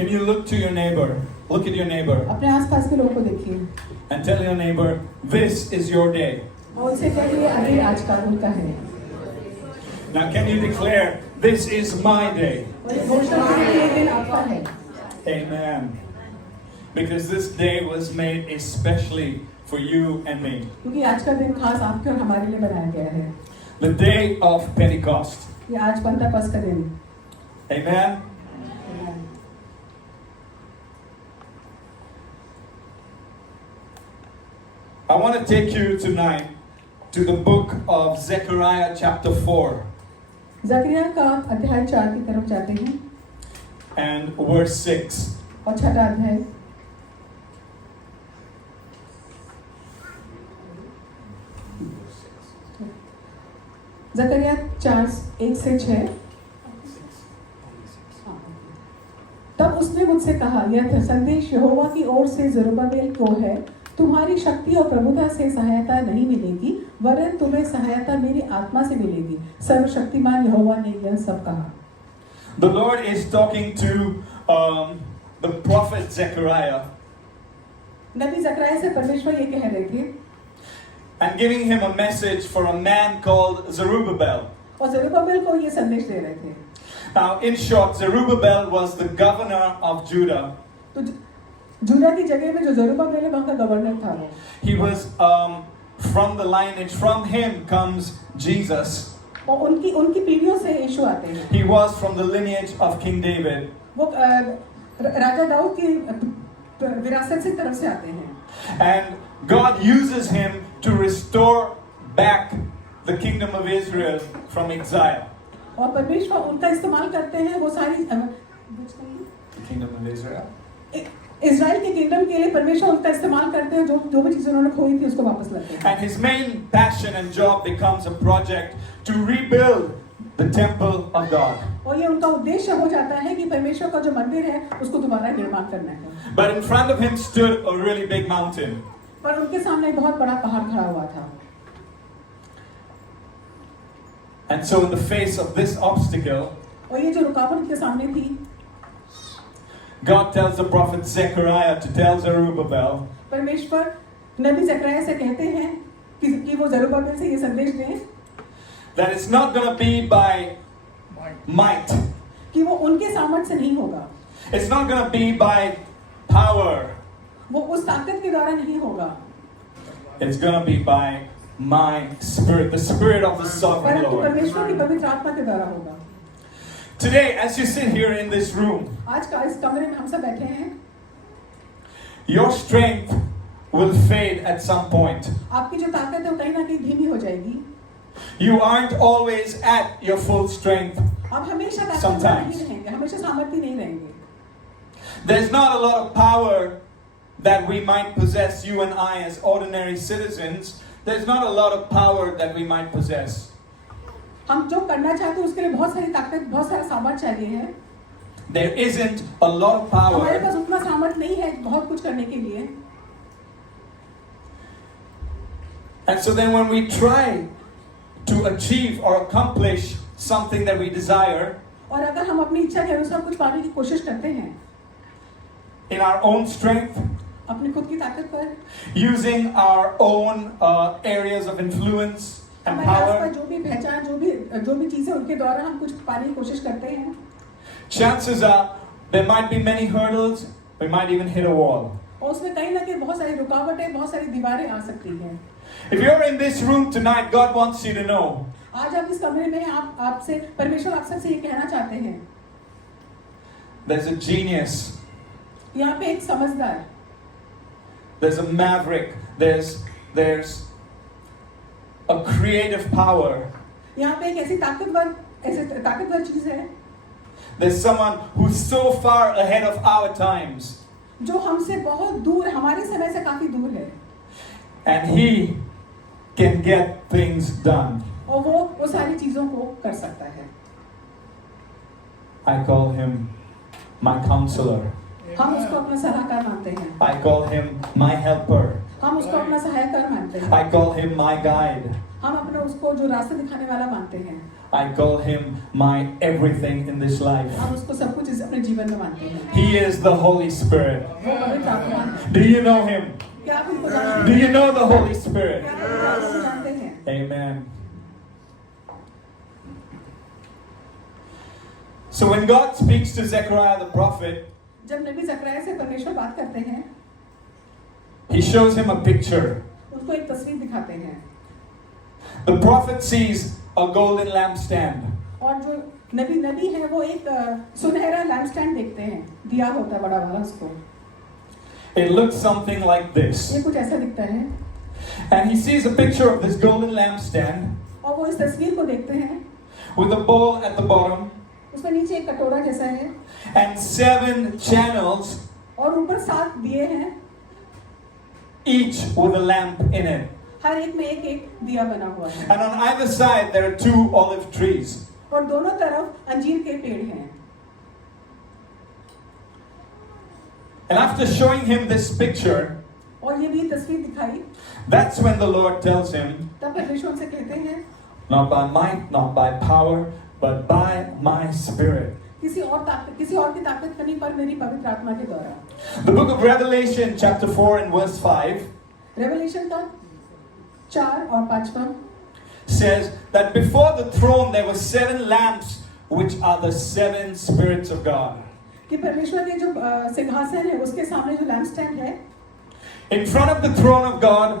Can you look to your neighbor? Look at your neighbor अपने आसपास के लोगों को देखिए and tell your neighbor, this is your day. और उनसे कहिए अभी आज का उनका है। Now can you declare, this is my day? और ये घोषणा करिए ये दिन आपका है। Amen. Because this day was made especially for you and me. क्योंकि आज का दिन खास आपके और हमारे लिए बनाया गया है। The day of Pentecost. ये आज पंतेकोस्त का दिन। Amen. I want to take you tonight to the book of Zechariah chapter 4 जकरिया का अध्याय 4 की तरफ जाते हैं and verse 6. और 6वां अध्याय। जकरिया 4:1-6। तब उसने मुझसे कहा, यह संदेश यहोवा की ओर से जरुब्बाबेल को है, तुम्हारी शक्ति और प्रभुता से सहायता नहीं मिलेगी, वरन तुम्हें सहायता मेरी आत्मा से मिलेगी, सर्वशक्तिमान यहोवा ने यह सब कहा। The Lord is talking to the prophet Zechariah नबी जकरिया से परमेश्वर ये कह रहे थे and giving him a message for a man called Zerubbabel. और जरुब्बाबेल को ये संदेश दे रहे थे। Now, in short, Zerubbabel was the governor of Judah. तो जूदा की जगह में जो जरुब्बाबेल है वहाँ का गवर्नर था वो। He was from the lineage, from him comes Jesus. और उनकी पीढ़ियों से यीशु आते हैं। He was from the lineage of King David. वो राजा दाऊद की विरासत से तरफ से आते हैं। And God uses him to restore back the kingdom of Israel from exile. और परमेश्वर उनका इस्तेमाल करते हैं वो सारी The kingdom of Israel. Israel के किंगडम के लिए परमेश्वर उनका इस्तेमाल करते हैं, जो भी चीजें उन्होंने खोई थी उसको वापस लाते हैं। And his main passion and job becomes a project to rebuild the temple of God. और ये उनका उद्देश्य हो जाता है कि परमेश्वर का जो मंदिर है उसको दोबारा निर्माण करना है। But in front of him stood a really big mountain. पर उनके सामने एक बहुत बड़ा पहाड़ खड़ा हुआ था। And so in the face of this obstacle, और ये जो रुकावट उनके सामने थी, God tells the prophet Zechariah to tell Zerubbabel परमेश्वर नबी जकरिया से कहते हैं कि वो जरुब्बाबेल से ये संदेश दें that it's not going to be by might. कि वो उनके सामर्थ्य से नहीं होगा, It's not going to be by power. वो उस ताकत के द्वारा नहीं होगा, It's going to be by my spirit, the spirit of the sovereign परंतु Lord. परमेश्वर की पवित्र आत्मा के द्वारा होगा। Today, as you sit here in this room, आज का इस कमरे में हम सब बैठे हैं, your strength will fade at some point. आपकी जो ताकत है वो कहीं ना कहीं धीमी हो जाएगी। You aren't always at your full strength. आप हमेशा ताकतवर Sometimes. नहीं रहेंगे, हमेशा सामर्थ्य नहीं रहेंगे। There's not a lot of power that we might possess, you and I as ordinary citizens. There's not a lot of power that we might possess. हम जो करना चाहते हैं उसके लिए बहुत सारी ताकत, बहुत सारा सामर्थ्य चाहिए है। There isn't a lot of हमारे power. पास उतना सामर्थ्य नहीं है बहुत कुछ करने के लिए। And so then when we try to achieve or accomplish something that we desire और अगर हम अपनी इच्छा के अनुसार कुछ पाने की कोशिश करते हैं, in our own strength, अपनी खुद की ताकत पर, using our own areas of influence and हमारे आसपास power, जो भी पहचान, जो भी चीजें उनके द्वारा हम कुछ पाने की कोशिश करते हैं, chances are there might be many hurdles, we might even hit a wall. और उसमें कहीं ना कहीं बहुत सारी रुकावटें, बहुत सारी दीवारें आ सकती हैं। If you're in this room tonight, God wants you to know आज आप इस कमरे में आपसे परमेश्वर आप सबसे ये कहना चाहते हैं, there's a genius, यहाँ पे एक समझदार, there's a maverick, there's a creative power. यहाँ पे एक ऐसी ताकतवर चीज है There's someone who's so far ahead of our times, जो हमसे बहुत दूर, हमारे समय से काफी दूर है, and he can get things done. और वो सारी चीजों को कर सकता है। I call him my counselor. हम उसको अपना सलाहकार मानते हैं, I call him my helper. हम उसको अपना सहायकार मानते हैं, I call him my guide. हम अपना उसको जो रास्ता दिखाने वाला मानते हैं, I call him my everything in this life. हम उसको सब कुछ अपने जीवन में मानते हैं। He is the Holy Spirit. वो पवित्र आत्मा है। Do you know him? क्या आप उनको जानते Do हैं? you know the Holy Spirit? क्या आप पवित्र आत्मा को जानते हैं? Amen. So when God speaks to Zechariah the prophet, जब नबी ज़करिया से परमेश्वर बात करते हैं, he shows him a picture. उसको एक तस्वीर दिखाते हैं। The prophet sees a golden lampstand. और जो नबी है वो एक सुनहरा लैम्पस्टैंड देखते हैं, दिया होता है बड़ा वाला उसको। It looks something like this. ये कुछ ऐसा दिखता है And he sees a picture of this golden lampstand और वो इस तस्वीर को देखते हैं। with a bowl at the bottom उसमें नीचे एक कटोरा जैसा है and 7 channels, और ऊपर 7 दिए हैं, each with a lamp in it. हर एक में एक एक दिया बना हुआ है। And on either side there are 2 olive trees. और दोनों तरफ अंजीर के पेड़ हैं। And after showing him this picture, और ये भी तस्वीर दिखाई, that's when the Lord tells him, तब परमेश्वर उनसे कहते हैं, not by might, not by power, but by my spirit. किसी और की ताकत नहीं पर मेरी पवित्र आत्मा के द्वारा। The book of Revelation chapter 4 and verse 5 रेवलेशन का 4 और 5वां says that before the throne there were 7 lamps, which are the 7 spirits of God. कि परमेश्वर के जो सिंहासन है उसके सामने जो लैम्प स्टैंड है, In front of the throne of God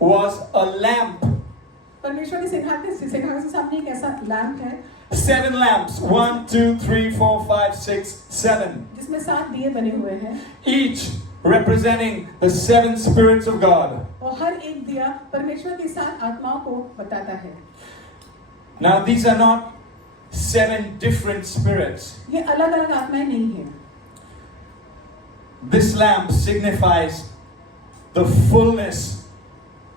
was a lamp. परमेश्वर के सिंहासन के सामने एक ऐसा लैम्प है 7 lamps. 1, 2, 3, 4, 5, 6, 7. जिसमें 7 दिए बने हुए हैं Each representing the 7 spirits of God. और हर एक दिया परमेश्वर की 7 आत्माओं को बताता है। Now these are not 7 different spirits. ये अलग-अलग आत्माएं नहीं हैं। This lamp signifies the fullness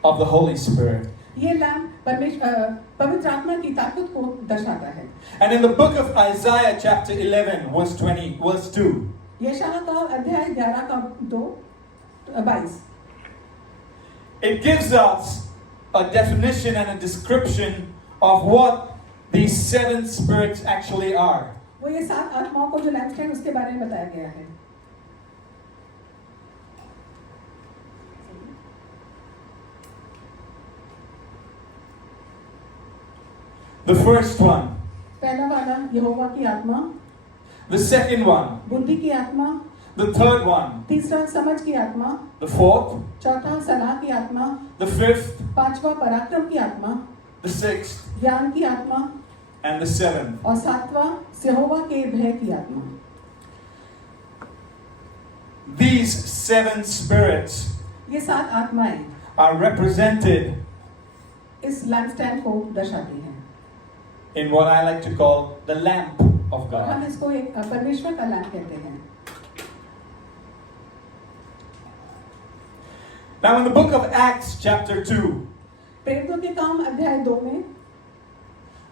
of the Holy Spirit. ये लैम्प पवित्र आत्मा की ताकत को दर्शाता है। And in the book of Isaiah chapter 11 verse 2, यशायाह का अध्याय 11 का 22 it gives us a definition and a description of what these 7 spirits actually are. वो ये 7 आत्माओं को जो लैम्प स्टैंड उसके बारे में बताया गया है। The first one, पहला वाला यहोवा की आत्मा, the second one, बुद्धि की आत्मा, the third one, तीसरा समझ की आत्मा, the fourth, चौथा सलाह की आत्मा, the fifth, पांचवा पराक्रम की आत्मा, the sixth, ज्ञान की आत्मा and the seventh. और सातवां यहोवा के भय की आत्मा। These 7 spirits ये 7 आत्माएं are represented इस लैम्प स्टैंड को दर्शाती हैं। in what I like to call the lamp of हम God. इसको एक परमेश्वर का लैम्प कहते हैं। Now in the book of Acts chapter 2, प्रेरितों के काम अध्याय 2 में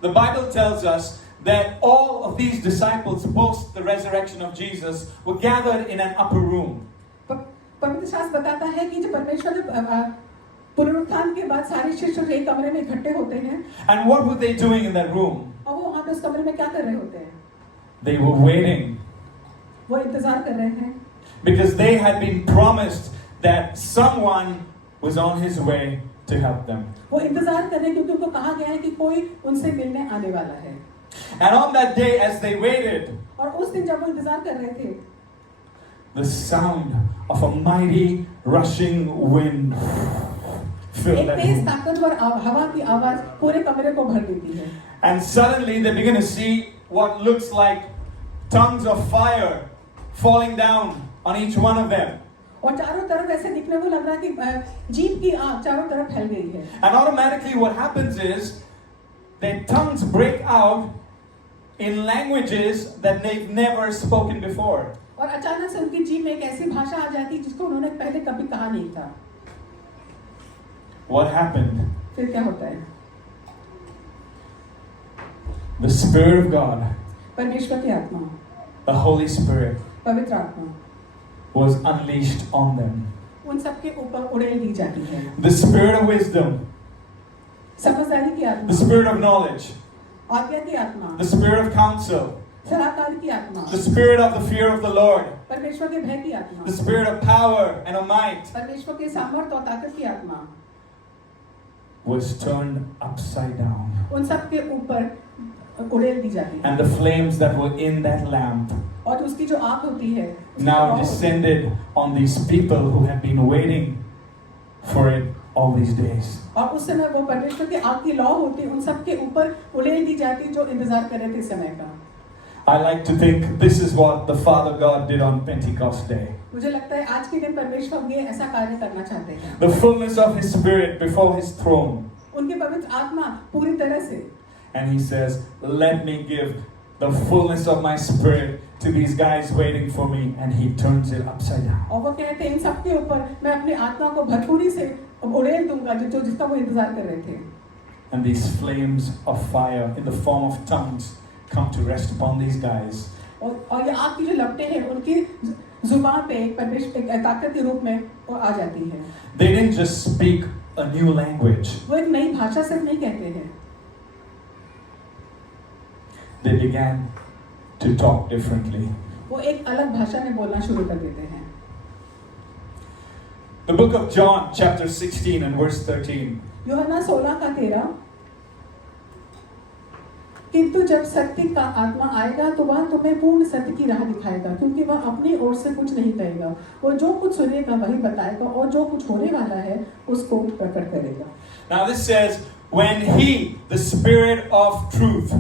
the Bible tells us that all of these disciples post the resurrection of Jesus were gathered in an upper room. पवित्र शास्त्र बताता है कि जब परमेश्वर पुनरुत्थान के बाद सारे शिष्य एक कमरे में इकट्ठे होते हैं। And what were they doing in that room? और वो वहाँ पे उस कमरे में क्या कर रहे होते हैं? They were waiting वो इंतजार कर रहे हैं because they had been promised that someone was on his way to help them. वो इंतजार कर रहे हैं क्योंकि उनको कहा गया है कि कोई उनसे मिलने आने वाला है। And on that day, as they waited, और उस दिन जब वो इंतजार कर रहे थे, the sound of a mighty rushing wind filled एक that तेज room. ताकतवर हवा की आवाज पूरे कमरे को भर देती है। And suddenly they begin to see what looks like tongues of fire falling down on each one of them. और चारों तरफ ऐसे दिखने को लग रहा है कि जीप की आग चारों तरफ फैल गई है। And automatically what happens is their tongues break out in languages that they've never spoken before. और अचानक से उनकी जीप में एक ऐसी भाषा आ जाती है जिसको उन्होंने पहले कभी कहा नहीं था। What happened? फिर क्या होता है? The Spirit of God, परमेश्वर की आत्मा, the Holy Spirit, पवित्र आत्मा was unleashed on them. उन सबके ऊपर उड़ेल दी जाती है। The Spirit of wisdom, समझदारी की the आत्मा, spirit of knowledge, आज्ञा की आत्मा, the spirit of counsel, सलाहकार की आत्मा, the spirit of the fear of the Lord, परमेश्वर के भय की आत्मा, the spirit of power and of might परमेश्वर के सामर्थ्य और ताकत की आत्मा was turned upside down. उन सब के ऊपर उड़ेल दी जाती है And the flames that were in that lamp और उसकी जो आग होती है उसकी now जो आग होती है, descended on these people who had been waiting for it all these days. और उस समय वो परमेश्वर की आग की लौ होती उन सब के ऊपर उड़ेल दी जाती जो इंतजार कर रहे थे इस समय का। I like to think this is what the Father God did on Pentecost Day. मुझे लगता है आज के दिन परमेश्वर ये ऐसा कार्य करना चाहते हैं The fullness of His Spirit before His throne. उनके पवित्र आत्मा पूरी तरह से And He says, let me give the fullness of my Spirit to these guys waiting for me. And He turns it upside down. और वो कहते हैं इन सब के ऊपर मैं अपनी आत्मा को भरपूरी से उड़ेल दूंगा जो जिसका वो इंतजार कर रहे थे। And these flames of fire in the form of tongues come to rest upon these guys. और ये आग की जो लपटें हैं उनकी जुबान पे एक परमेश्वर एक ताकत के रूप में वो आ जाती है। They didn't just speak a new language. वो एक नई भाषा सिर्फ नहीं कहते हैं, They began to talk differently. वो एक अलग भाषा में बोलना शुरू कर देते हैं। The book of John, chapter 16 and verse 13. यूहन्ना 16:13 किंतु जब सत्य का आत्मा आएगा तो वह तुम्हें पूर्ण सत्य की राह दिखाएगा, क्योंकि वह अपनी ओर से कुछ नहीं कहेगा, वो जो कुछ सुनेगा वही बताएगा और जो कुछ होने वाला है उसको प्रकट करेगा। Now this says, when He, the Spirit of truth.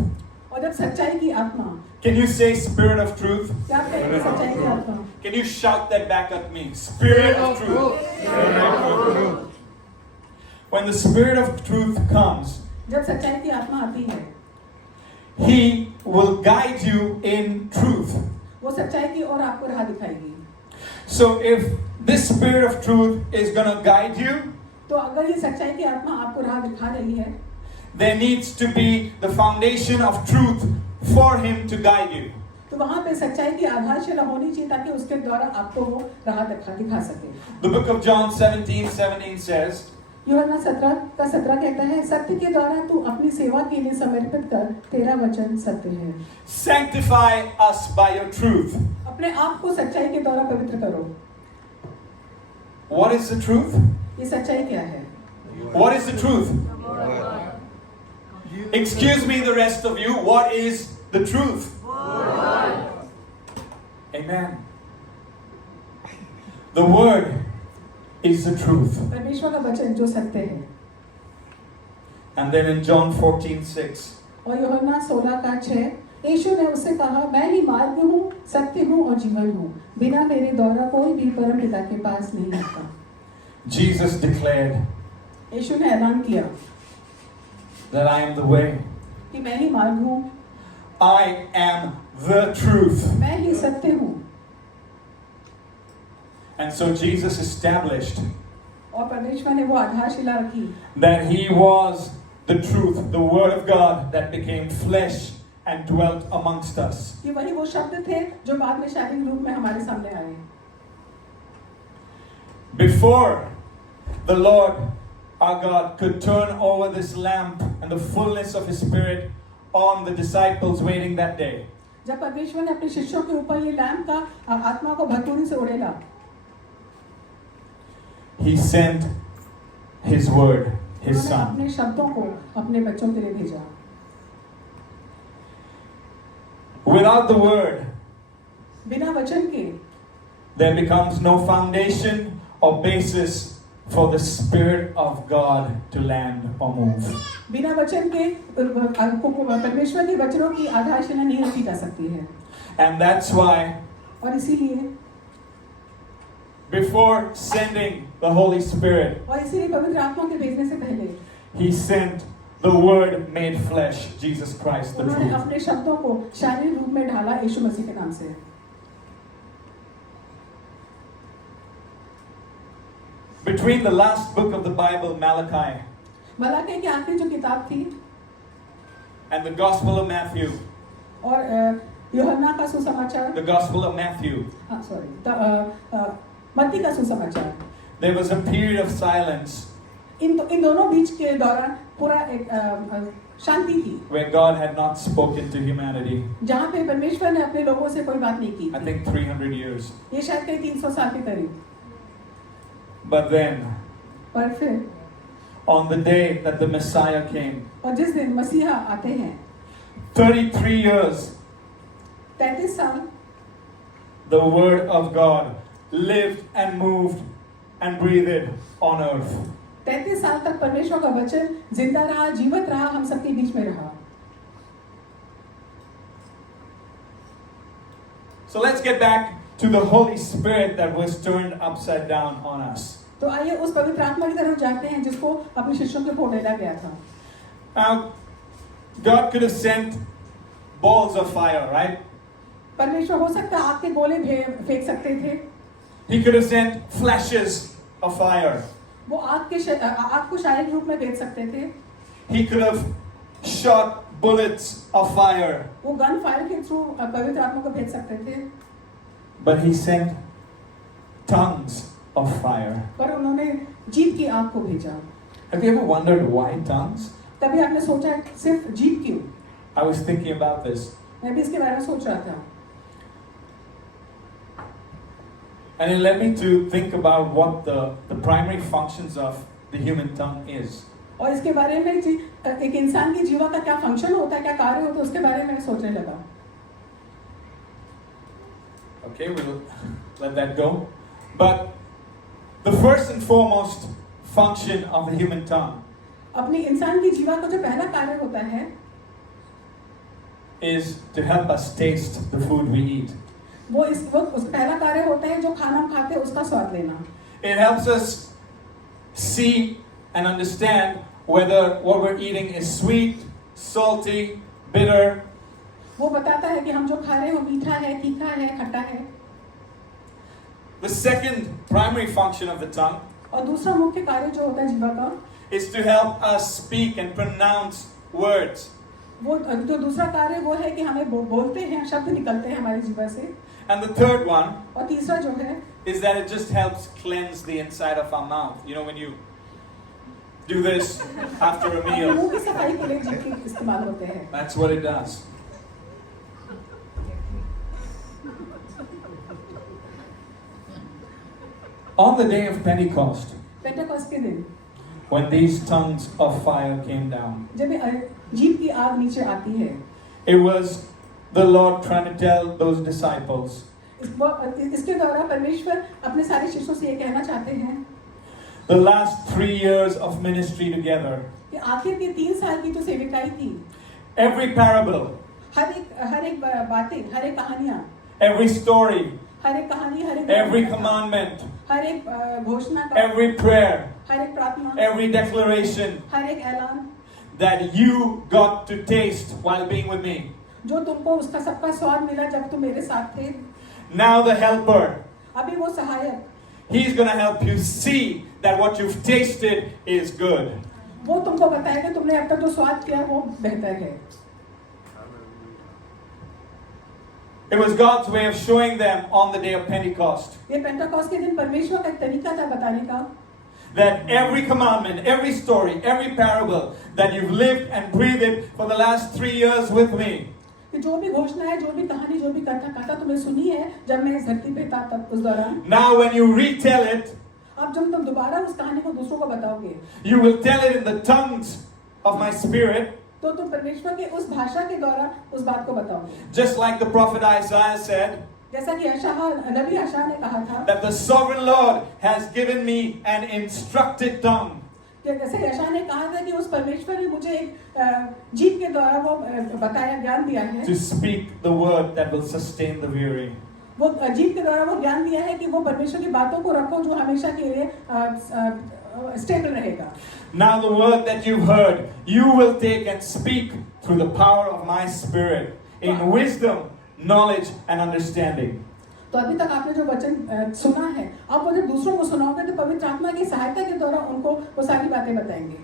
और जब सच्चाई की आत्मा, Can you say Spirit of truth? क्या आप कहेंगे सच्चाई की आत्मा? Can you shout that back at me? Spirit of truth. When the Spirit of truth comes, जब सच्चाई की आत्मा आती है He will guide you in truth. वो सच्चाई की ओर आपको राह दिखाएगी। So if this Spirit of truth is going to guide you, तो अगर ये सच्चाई की आत्मा आपको राह दिखा रही है there needs to be the foundation of truth for Him to guide you. तो वहां पे सच्चाई की आधारशिला होनी चाहिए ताकि उसके द्वारा आपको वो राह दिखा सके। The book of John 17:17 says, यूहन्ना 17 कहता है, सत्य के द्वारा तू अपनी सेवा के लिए समर्पित कर, तेरा वचन सत्य है। sanctify us by your truth. अपने आप को सच्चाई के द्वारा पवित्र करो। What is the truth? ये सच्चाई क्या है? What is the truth? Excuse me, the rest of you, what is the truth? Amen. The word is the truth. परमेश्वर का वचन जो सत्य है। And then in John 14:6, और यूहन्ना 16:6 यीशु ने उससे कहा, मैं ही मार्ग हूँ, सत्य हूँ और जीवन हूँ, बिना मेरे द्वारा कोई भी परम पिता के पास नहीं आता। Jesus declared यीशु ने ऐलान किया that I am the way, कि मैं ही मार्ग हूँ, I am the truth. मैं ही सत्य हूँ। And so Jesus established और परमेश्वर ने वो आधारशिला रखी that He was the truth, the Word of God that became flesh and dwelt amongst us. कि वही वो शब्द थे जो बाद में शारीरिक रूप में हमारे सामने आए। Before the Lord our God could turn over this lamp and the fullness of His Spirit on the disciples waiting that day, जब परमेश्वर ने अपने शिष्यों के ऊपर ये लैंप का आत्मा को भरपूरी से उड़ेला, He sent His Word, His उन्होंने Son. अपने शब्दों को अपने बच्चों के लिए भेजा। Without the Word, बिना वचन के there becomes no foundation or basis for the Spirit of God to land or move. बिना वचन के परमेश्वर के वचनों की आधारशिला नहीं रखी जा सकती है। And that's why और इसीलिए before sending the Holy Spirit, और इसीलिए पवित्र आत्मा के भेजने से पहले He sent the Word made flesh, Jesus Christ, the उन्होंने truth. अपने शब्दों को शारीरिक रूप में ढाला यीशु मसीह के नाम से। Between the last book of the Bible, Malachi, Malachi की आखिरी जो किताब थी and the Gospel of Matthew, और यूहन्ना का सुसमाचार, the Gospel of Matthew, मत्ती का सुसमाचार, there was a period of silence इन दोनों बीच के दौरान पूरा एक शांति थी, where God had not spoken to humanity. जहाँ पे परमेश्वर ने अपने लोगों से कोई बात नहीं की I थी। think 300 years. ये शायद कई 300 साल के करीब। But then, पर फिर on the day that the Messiah came, और जिस दिन मसीहा आते हैं, 33 years, 33 साल the Word of God lived and moved and breathed on earth. 33 साल तक परमेश्वर का वचन जिंदा रहा, जीवित रहा, हम सबके बीच में रहा। So let's get back to the Holy Spirit that was turned upside down on us. तो आइए उस पवित्र आत्मा की तरफ जाते हैं जिसको अपने शिष्यों के ऊपर डाला गया था। Now, God could have sent balls of fire, right? परमेश्वर हो सकता है आग के गोले फेंक सकते थे। He could have sent flashes of fire. वो आग को शारीरिक रूप में भेज सकते थे। He could have shot bullets of fire. वो गन फायर के थ्रू पवित्र आत्मा को भेज सकते थे। But he sent tongues of fire. पर उन्होंने जीभ की आग को भेजा। Have you ever wondered why tongues? तभी आपने सोचा सिर्फ जीभ क्यों? I was thinking about this. मैं भी इसके बारे में सोच रहा था। And it led me to think about what the primary functions of the human tongue is. और इसके बारे में एक इंसान की जीवा का क्या फंक्शन होता है, क्या कार्य होता है, उसके बारे में सोचने लगा। Okay, we'll let that go. But the first and foremost function of the human tongue अपनी इंसान की जीवा का जो पहला कार्य होता है is to help us taste the food we eat. वो उस पहला कार्य होता है जो खाना हम खाते हैं उसका स्वाद लेना। It helps us see and understand whether what we're eating is sweet, salty, bitter. वो बताता है कि हम जो खा रहे हैं वो मीठा है, तीखा है, खट्टा है। The second primary function of the tongue और दूसरा मुख्य कार्य जो होता है जीवा का, is to help us speak and pronounce words. वो जो दूसरा कार्य वो है कि हमें बोलते हैं, शब्द निकलते हैं हमारी जीवा से। And the third one और तीसरा जो है is that it just helps cleanse the inside of our mouth. You know, when you do this after a अपने meal, मुंह की सफाई के लिए जीभ के इस्तेमाल होते हैं। that's what it does. On the day of Pentecost, Pentecost के दिन when these tongues of fire came down, जब ये जीभ की आग नीचे आती है, it was the Lord trying to tell those disciples, इसके द्वारा परमेश्वर अपने सारे शिष्यों से ये कहना चाहते हैं the last 3 years of ministry together, कि आखिर की 3 साल की जो सेविकाई थी, every parable, हर एक बातें, हर एक कहानियां, every story, हर एक कहानी, हर एक every commandment, हर एक घोषणा का, every prayer, हर एक प्रार्थना, every declaration हर एक ऐलान that you got to taste while being with me. जो तुमको उसका सबका स्वाद मिला जब तुम मेरे साथ थे। Now the helper, अभी वो सहायक, he's going to help you see that what you've tasted is good. वो तुमको बताएगा तुमने अब तक जो स्वाद किया वो बेहतर है। It was God's way of showing them on the day of Pentecost ये पेंटेकोस्ट के दिन परमेश्वर का एक तरीका था बताने का that every commandment, every story, every parable that you've lived and breathed for the last 3 years with me, कि जो भी घोषणा है, जो भी कहानी, जो भी कथा तुमने सुनी है जब मैं इस धरती पे था तब उस दौरान, now when you retell it, अब जब तुम दोबारा उस कहानी को दूसरों को बताओगे you will tell it in the tongues of my spirit, तो तुम परमेश्वर के उस भाषा के द्वारा उस बात को बताओगे। just like the prophet Isaiah said, जैसा कि नबी यशायाह ने कहा था that the sovereign Lord has given me an instructed tongue. कि जैसे यशायाह ने कहा था कि उस परमेश्वर ने मुझे एक जीभ के द्वारा वो बताया, ज्ञान दिया है, To speak the word that will sustain the weary. वो जीभ के द्वारा वो ज्ञान दिया है कि वो परमेश्वर की बातों को रखो जो हमेशा के लिए स्टेबल रहेगा। Now the word that you've heard, you will take and speak through the power of my spirit in wisdom, knowledge and understanding. तो अभी तक आपने जो वचन सुना है, आप वो जब दूसरों को सुनाओगे तो पवित्र आत्मा की सहायता के द्वारा उनको वो सारी बातें बताएंगे।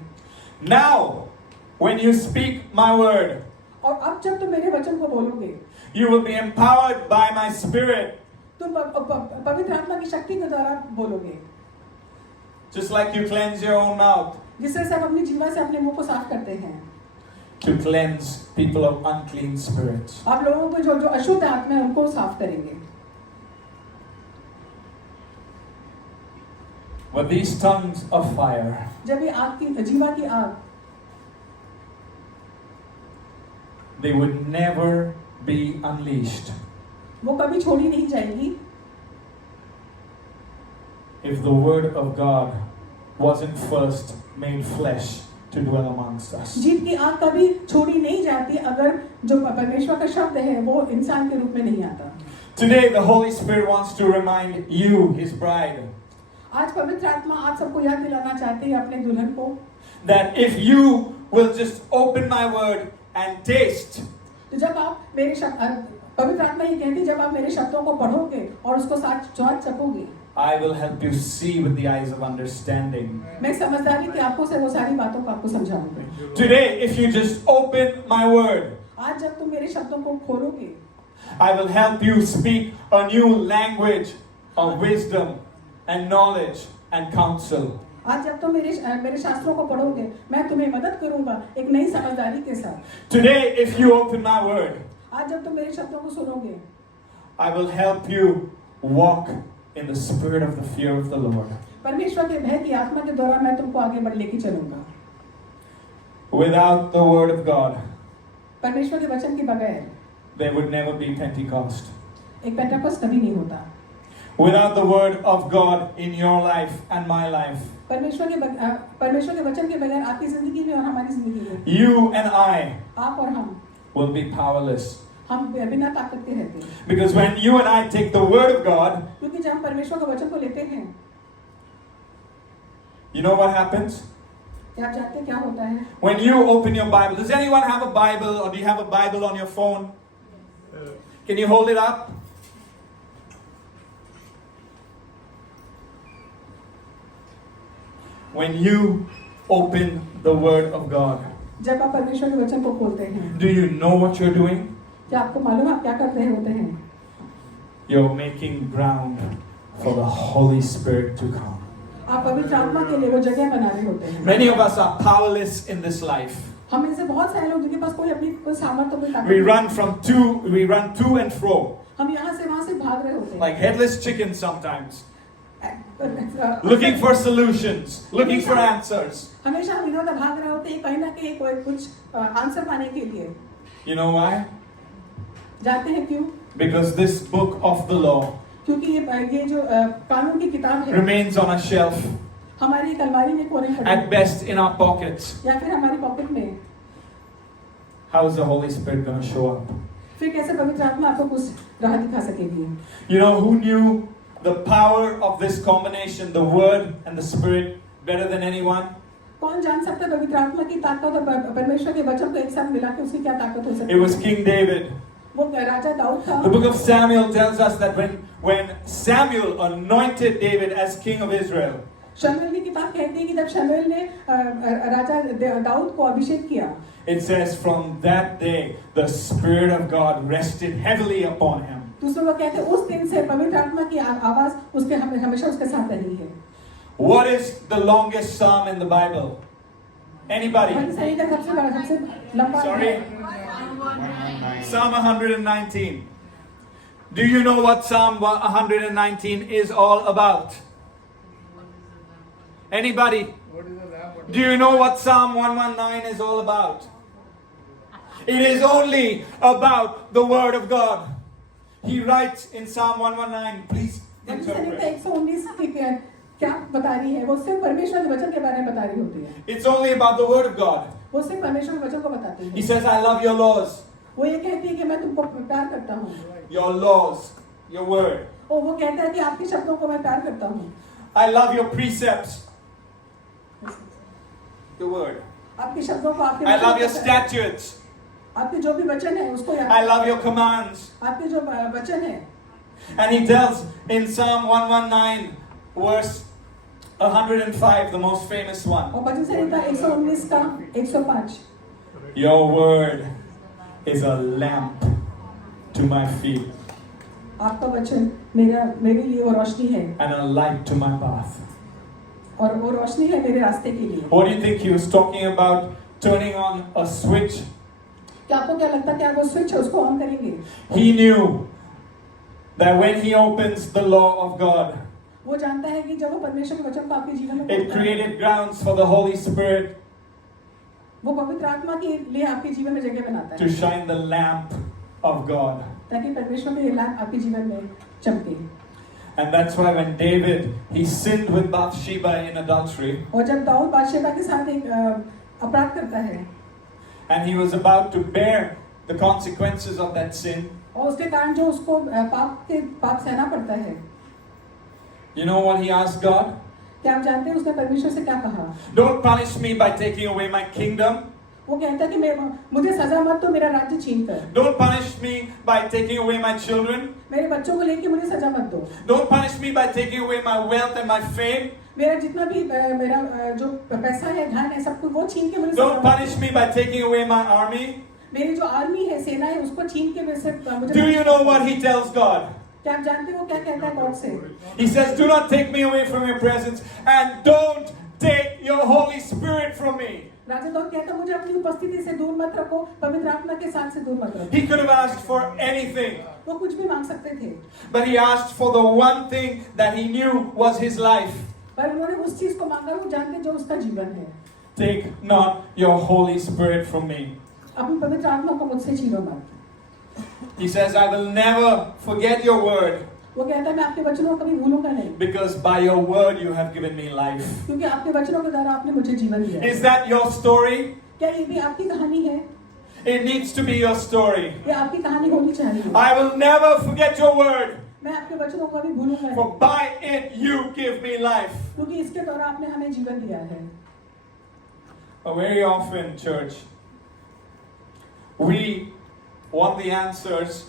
Now, when you speak my word, और अब जब तुम मेरे वचन को बोलोगे, you will be empowered by my spirit. तुम पवित्र आत्मा की शक्ति के द्वारा बोलोगे। Just like you cleanse your own mouth. जिससे सब अपनी जीवा से अपने मुंह को साफ करते हैं, to cleanse people of unclean spirits. आप लोगों को जो जो अशुद्ध आत्मा है उनको साफ करेंगे. But these tongues of fire, जब ये आग की जीवा की आग, they would never be unleashed वो कभी छोड़ी नहीं जाएगी if the word of God wasn't first made flesh to dwell amongst us. जीव की आग कभी छोड़ी नहीं जाती अगर जो परमेश्वर का शब्द है वो इंसान के रूप में नहीं आता. Today the Holy Spirit wants to remind you, his bride, आज पवित्र आत्मा आप सबको याद दिलाना चाहते हैं अपने दुल्हन को, that if you will just open my word and taste, तो जब आप मेरे पवित्र आत्मा ये कहती, जब आप मेरे शब्दों को पढ़ोगे और उसको स्वाद चखोगे, I will help you see with the eyes of understanding. मैं समझदारी की आंखों से वो सारी बातों को आपको समझाऊंगा. Today, if you just open my word, आज जब तुम मेरे शब्दों को खोलोगे, I will help you speak a new language of wisdom and knowledge and counsel. आज जब तुम मेरे शास्त्रों को पढ़ोगे, मैं तुम्हें मदद करूंगा एक नई समझदारी के साथ. Today, if you open my word, आज जब तुम मेरे शब्दों को सुनोगे, I will help you walk in the spirit of the fear of the Lord. परमेश्वर के भय की आत्मा के द्वारा मैं तुमको आगे बढ़ लेके चलूंगा. Without the word of God, परमेश्वर के वचन के बगैर there would never be Pentecost. एक पेंटेकोस्ट कभी नहीं होता. Without the word of God in your life and my life, परमेश्वर के वचन के बगैर आपकी जिंदगी में और हमारी जिंदगी में, you and I आप और हम will be powerless. हम बिना ताकत के रहते हैं. Because when you and I take the word of God, क्योंकि जब हम परमेश्वर के वचन को लेते हैं, you know what happens? क्या आप जानते हैं क्या होता है? When you open your Bible, does anyone have a Bible, or do you have a Bible on your phone? Can you hold it up? When you open the word of God, जब आप परमेश्वर के वचन को खोलते हैं, do you know what you're doing? क्या आपको मालूम है आप क्या कर रहे होते हैं? You're making ground for the Holy Spirit to come. आप पवित्र आत्मा के लिए वो जगह बना रहे होते हैं. Many of us are powerless in this life. हम में से बहुत सारे लोग जिनके पास कोई अपनी कोई सामर्थ्य कोई ताकत We नहीं. run to and fro, हम यहाँ से वहाँ से भाग रहे होते हैं. like headless chickens sometimes, looking for solutions, looking for answers. हमेशा हम इधर उधर भाग रहे होते हैं कहीं ना कहीं कोई कुछ आंसर पाने के लिए. You know why? जानते हैं क्यों? Because this book of the law क्योंकि ये जो कानून की किताब है remains on a shelf, हमारी एक अलमारी में कोने पर at best in our pockets. या फिर हमारी पॉकेट में. How is the Holy Spirit going to show up? फिर कैसे पवित्र आत्मा आपको कुछ राह दिखा सकेगी? You know who knew the power of this combination, the Word and the Spirit, better than anyone? कौन जान सकता है पवित्र आत्मा की ताकत और परमेश्वर के वचन को एक साथ मिला के उसकी क्या ताकत हो सकती It है? was King David. वो राजा दाऊद था. The book of Samuel tells us that when Samuel anointed David as king of Israel, शमूएल की किताब कहती है कि जब शमूएल ने राजा दाऊद को अभिषेक किया, it says from that day the Spirit of God rested heavily upon him. दूसरे लोग कहते हैं उस दिन से पवित्र आत्मा की आवाज उसके हमेशा उसके साथ रही है. What is the longest psalm in the Bible? Anybody? सही का सबसे बड़ा सबसे लंबा Sorry? Psalm 119. Do you know what Psalm 119 is all about? Anybody? Do you know what Psalm 119 is all about? It is only about the Word of God. He writes in Psalm 119, please interpret. 119 क्या बता रही है? वो सिर्फ परमेश्वर के वचन के बारे में बता रही होती है. It's only about the Word of God. वो सिर्फ परमेश्वर के वचन को बताती है. He says, I love your laws, वो ये कहती है कि मैं तुमको प्यार करता हूँ. your laws, your Word. और वो कहता है कि आपके शब्दों को मैं प्यार करता हूँ. I love your precepts, your Word. आपके शब्दों को आपके I love your statutes. आपके जो भी वचन है उसको याद. I love your commands. आपके जो वचन है. And he tells in Psalm 119, verse 105, the most famous one. और भजन संहिता 119 का 105. Your word is a lamp to my feet आपका वचन मेरे लिए वो रोशनी है and a light to my path. और वो रोशनी है मेरे रास्ते के लिए। What do you think he was talking about? Turning on a switch? क्या आपको क्या लगता है कि आप वो स्विच है उसको ऑन करेंगे? He knew that when he opens the law of God, वो जानता है कि जब वो परमेश्वर के वचन को आपके जीवन में it खोलता है, created grounds for the Holy Spirit वो पवित्र आत्मा के लिए आपके जीवन में जगह बनाता to है shine the lamp of God. ताकि परमेश्वर का ये लैंप आपके जीवन में चमके। And that's why when David, he sinned with Bathsheba in adultery, और जब दाऊद बादशाह के साथ एक अपराध करता है and he was about to bear the consequences of that sin, और उसके कारण जो उसको पाप सहना पड़ता है, you know what he asked God? क्या आप जानते हैं उसने परमेश्वर से क्या कहा? Don't punish me by taking away my kingdom. वो कहता है कि मुझे सजा मत दो, मेरा राज्य छीन कर। Don't punish me by taking away my children. मेरे बच्चों को लेके मुझे सजा मत दो। Don't punish me by taking away my wealth and my fame. मेरा जितना भी मेरा जो पैसा है, धन है, सब कुछ वो छीन के मुझे सजा Don't मत दो। punish me by taking away my army. मेरी जो आर्मी है, सेना है, उसको छीन के मुझे Do you know what he tells God? क्या आप जानते हो वो क्या कहता है गॉड से? He says, do not take me away from your presence and don't take your Holy Spirit from me. राजा दाऊद कहता मुझे अपनी उपस्थिति से दूर मत रखो, पवित्र आत्मा के साथ से दूर मत रखो। He could have asked for anything, वो कुछ भी मांग सकते थे, but he asked for the one thing that he knew was his life. पर उन्होंने उस चीज को मांगा वो जानते जो उसका जीवन है। Take not your Holy Spirit from me. अपनी पवित्र आत्मा को मुझसे छीनो मत। He says, I will never forget your word, वो कहता है मैं आपके वचनों को कभी भूलूंगा नहीं, because by your word you have given me life. क्योंकि आपके वचनों के द्वारा आपने मुझे जीवन दिया। Is that your story? क्या ये भी आपकी कहानी है? It needs to be your story. ये आपकी कहानी होनी चाहिए। I will never forget your word, मैं आपके वचनों को कभी भूलूंगा for नहीं, by it you give me life. क्योंकि इसके द्वारा आपने हमें जीवन दिया है। But very often, church, we want the answers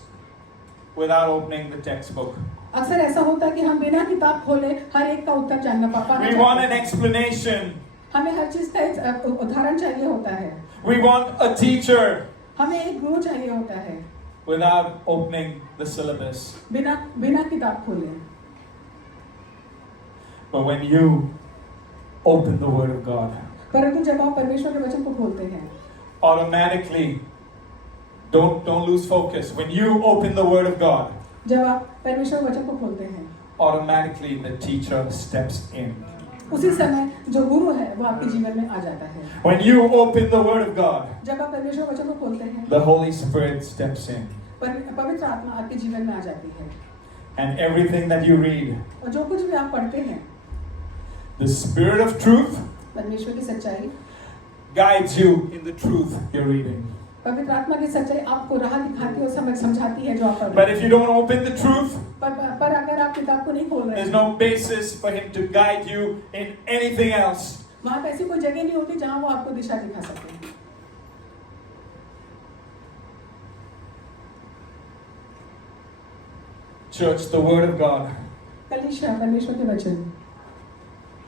without opening the textbook. अक्सर ऐसा होता है कि हम बिना किताब खोले हर एक का उत्तर जानना पाना We want an explanation. हमें हर चीज का एक उदाहरण चाहिए होता है, We want a teacher हमें एक गुरु चाहिए होता है, without opening the syllabus. बिना किताब खोले। But when you open the Word of God, परंतु जब आप परमेश्वर के वचन को खोलते हैं, automatically, don't lose focus. When you open the Word of God, जब आप परमेश्वर के वचन को खोलते हैं, automatically the teacher steps in. उसी समय जो गुरु है वो आपके जीवन में आ जाता है। When you open the Word of God, जब आप परमेश्वर के वचन को खोलते हैं, the Holy Spirit steps in. पवित्र आत्मा आपके जीवन में आ जाती है, And everything that you read, और जो कुछ भी आप पढ़ते हैं, the Spirit of truth परमेश्वर की सच्चाई, guides you in the truth you're reading. पवित्र आत्मा की सच्चाई आपको राह दिखाती और समझाती है जो आप पढ़ But रहे if हैं। you don't open the truth, पर अगर आप किताब को नहीं खोल रहे there's हैं, no basis for Him to guide you in anything else. वहाँ पे ऐसी कोई जगह नहीं होती जहाँ वो आपको दिशा दिखा सकते हैं। Church, the Word of God कलीसिया परमेश्वर के वचन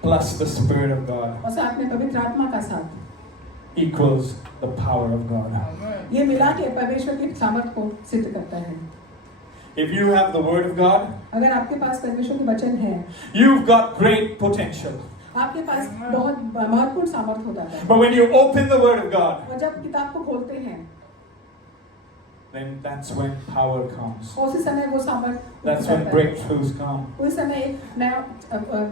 plus the Spirit of God और साथ में पवित्र आत्मा का साथ, equals the power of God. ये मिला के परमेश्वर की सामर्थ को सिद्ध करता है। If you have the Word of God, अगर आपके पास परमेश्वर के वचन है, you've got great potential. आपके पास बहुत महत्वपूर्ण सामर्थ होता है। But when you open the Word of God, और जब किताब को खोलते हैं, then that's when power comes. उसी समय वो सामर्थ That's when breakthroughs come. उस समय एक नया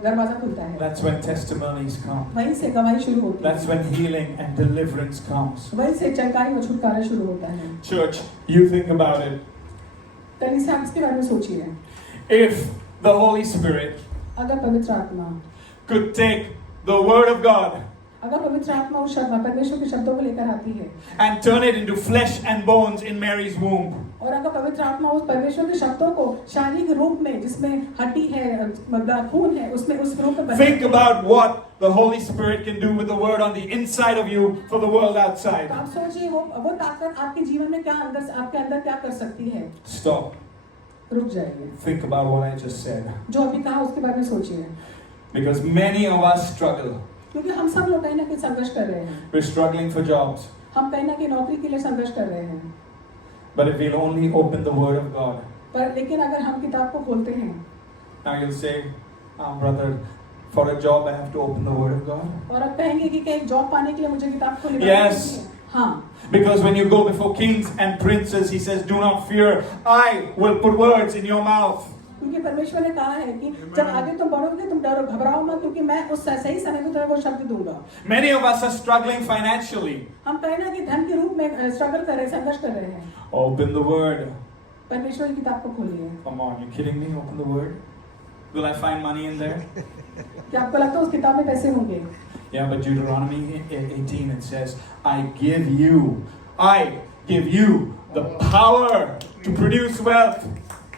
दरवाजा खुलता है, That's when testimonies come. वहीं से गवाही शुरू होती That's है, when healing and deliverance comes. वहीं से चंगाई और छुटकारा शुरू होता है। Church, you think about it. कलीसिया आप इसके बारे में सोचिए, If the Holy Spirit अगर पवित्र आत्मा could take the Word of God अगर पवित्र आत्मा उस परमेश्वर के शब्दों को लेकर आती है and turn it into flesh and bones in Mary's womb, और अगर पवित्र आत्मा उस परमेश्वर के शब्दों को शारीरिक रूप में जिसमें हड्डी है, खून है, उसमें उस रूप में think about what the Holy Spirit can do with the Word on the inside of you for the world outside. तो आप सोचिए वो ताकत आपके जीवन में क्या आपके अंदर क्या कर सकती है। Stop. रुक जाइए, Think about what I just said. जो अभी कहा उसके बारे में सोचिए, Because many of us struggle. क्योंकि हम सब लोग कहीं ना कहीं संघर्ष कर रहे हैं, We're struggling for jobs. हम कहीं ना कहीं नौकरी के लिए संघर्ष कर रहे हैं, But if we'll only open the Word of God, पर लेकिन अगर हम किताब को खोलते हैं, now you'll say, brother, For a job, I have to open the Word of God. और अब कहेंगे कि क्या एक जॉब पाने के लिए मुझे किताब खोलनी Yes. पड़ेगी? हाँ, Because when you go before kings and princes, he says, do not fear, I will put words in your mouth. क्योंकि परमेश्वर ने कहा है कि जब आगे तुम बढ़ोगे तुम डरो घबराओ मत, क्योंकि मैं उस सही समय में तुम्हें वो शब्द दूंगा। Many of us are struggling financially. हम कहें ना कि धन के रूप में स्ट्रगल कर रहे हैं, संघर्ष कर रहे हैं। Open the Word. परमेश्वर की किताब को खोलिए। Come on, you kidding me? Open the Word. Will I find money in there? क्या आपको लगता है उस किताब में पैसे होंगे? Yeah, but Deuteronomy 18, it says, I give you the power to produce wealth.